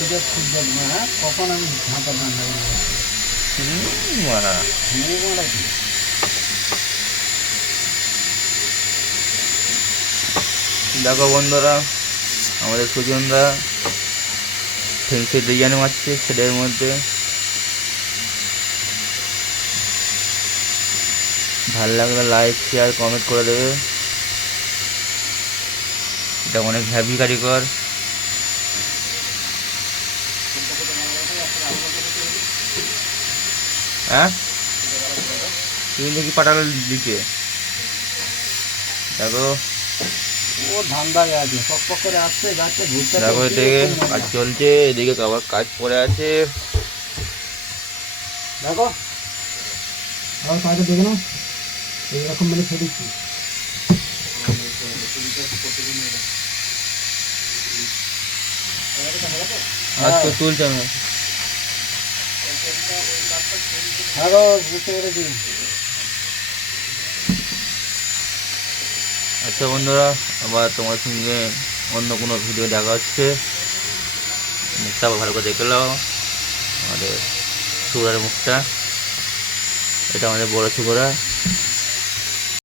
কখন আমি ঝাঁটা রান্না দেখো বন্ধুরা, আমাদের সুজনদা ফেন্সি ডিজাইন মারছে ছেলের মধ্যে। ভালো লাগলে লাইক শেয়ার কমেন্ট করে দেবে। এটা অনেক হ্যাভি কারিগর। হ্যাঁ, তুমি দেখি পাঠালো দিকে। দেখো ও ধান্দায় আছে, পক পক করে আসছে যাচ্ছে ঘুরতে। দেখো এদিকে কাজ চলছে, এদিকে আবার কাজ পড়ে আছে। দেখো আবার কাজটা দেখে নাও, এইরকম মানে ফেলেছি। আজকে তুলছে না। দেখো বুঝতে পেরেছি। আচ্ছা বন্ধুরা, আবার তোমার সঙ্গে অন্য কোনো ভিডিও দেখা হচ্ছে। মুখটা ভালো করে দেখে নাও, আমাদের শুকুরের মুখটা। এটা আমাদের বড় শুকুরা।